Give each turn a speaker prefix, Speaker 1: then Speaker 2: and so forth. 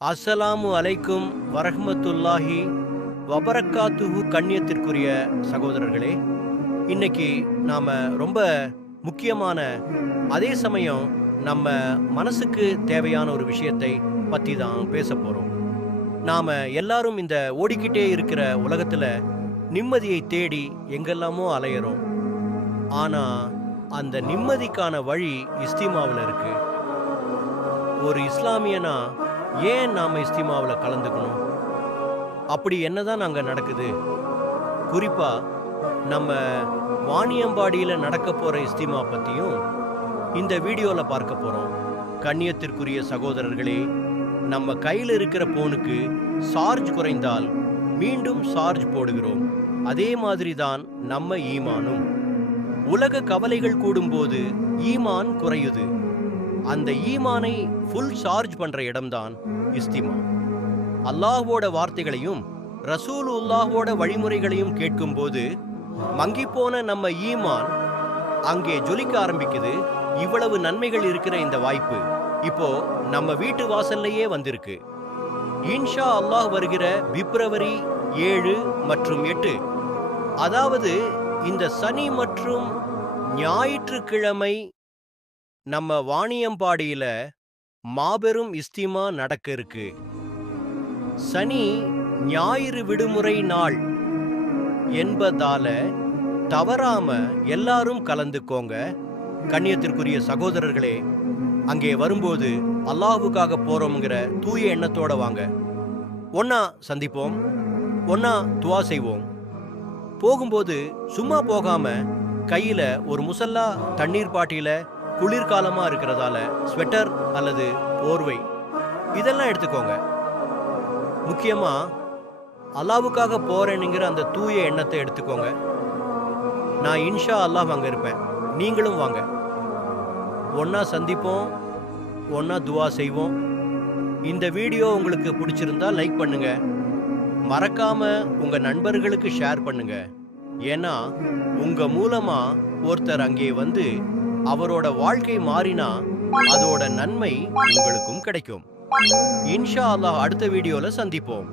Speaker 1: அஸ்ஸலாமு அலைக்கும் வரஹமத்துல்லாஹி வபரக்காத்துஹு கண்ணியத்திற்குரிய சகோதரர்களே இன்னைக்கு நாம் ரொம்ப முக்கியமான அதே சமயம் நம்ம மனசுக்கு தேவையான ஒரு விஷயத்தை பற்றி தான் பேச போகிறோம் நாம் எல்லாரும் இந்த ஓடிக்கிட்டே இருக்கிற உலகத்தில் நிம்மதியை தேடி எங்கெல்லாமோ அலையிறோம். ஆனால் அந்த நிம்மதிக்கான வழி இஸ்திமாவில் இருக்குது ஒரு இஸ்லாமியனா ஏன் நாம் இஸ்திமாவில் கலந்துக்கணும்? அப்படி என்னதான் அங்கே நடக்குது? குறிப்பாக நம்ம வாணியம்பாடியில் நடக்க போகிற இஸ்திமா பற்றியும் இந்த வீடியோவில் பார்க்க போகிறோம் கண்ணியத்திற்குரிய சகோதரர்களே நம்ம கையில் இருக்கிற போனுக்கு சார்ஜ் குறைந்தால் மீண்டும் சார்ஜ் போடுகிறோம். அதே மாதிரி தான் நம்ம ஈமானும். உலக கவலைகள் கூடும்போது ஈமான் குறையுது. அந்த ஈமானை ஃபுல் சார்ஜ் பண்ற இடம்தான் இஸ்திமா. அல்லாஹ்வோட வார்த்தைகளையும் ரசூல் உல்லாஹோட வழிமுறைகளையும் கேட்கும்போது மங்கிப்போன நம்ம ஈமான் அங்கே ஜொலிக்க ஆரம்பிக்குது. இவ்வளவு நன்மைகள் இருக்கிற இந்த வாய்ப்பு இப்போ நம்ம வீட்டு வாசல்லையே வந்திருக்கு. இன்ஷா அல்லாஹ் வருகிற பிப்ரவரி ஏழு மற்றும் எட்டு அதாவது இந்த சனி மற்றும் ஞாயிற்றுக்கிழமை நம்ம வாணியம்பாடியில மாபெரும் இஸ்திமா நடக்க இருக்கு. சனி ஞாயிறு விடுமுறை நாள் என்பதால தவறாம எல்லாரும் கலந்துக்கோங்க. கண்ணியத்திற்குரிய சகோதரர்களே அங்கே வரும்போது அல்லாஹுக்காக போறோம்ங்கிற தூய எண்ணத்தோட வாங்க. ஒன்னா சந்திப்போம் ஒன்னா துவா செய்வோம். போகும்போது சும்மா போகாம கையில ஒரு முசல்லா தண்ணீர் பாட்டியில குளிர்காலமாக இருக்கிறதால ஸ்வெட்டர் அல்லது போர்வை. இதெல்லாம் எடுத்துக்கோங்க. முக்கியமாக அல்லாவுக்காக போகிறேனுங்கிற அந்த தூய எண்ணத்தை எடுத்துக்கோங்க. நான் இன்ஷா அல்லாஹ் அங்கே இருப்பேன். நீங்களும் வாங்க. ஒன்றா சந்திப்போம் ஒன்றா துவா செய்வோம். இந்த வீடியோ உங்களுக்கு பிடிச்சிருந்தா லைக் பண்ணுங்க. மறக்காம உங்க நண்பர்களுக்கு ஷேர் பண்ணுங்க. ஏன்னா உங்க மூலமா ஒருத்தர் அங்கே வந்து அவரோட வாழ்க்கை மாறினா அதோட நன்மை உங்களுக்கும் கிடைக்கும். இன்ஷா அல்லாஹ் அடுத்த வீடியோல சந்திப்போம்.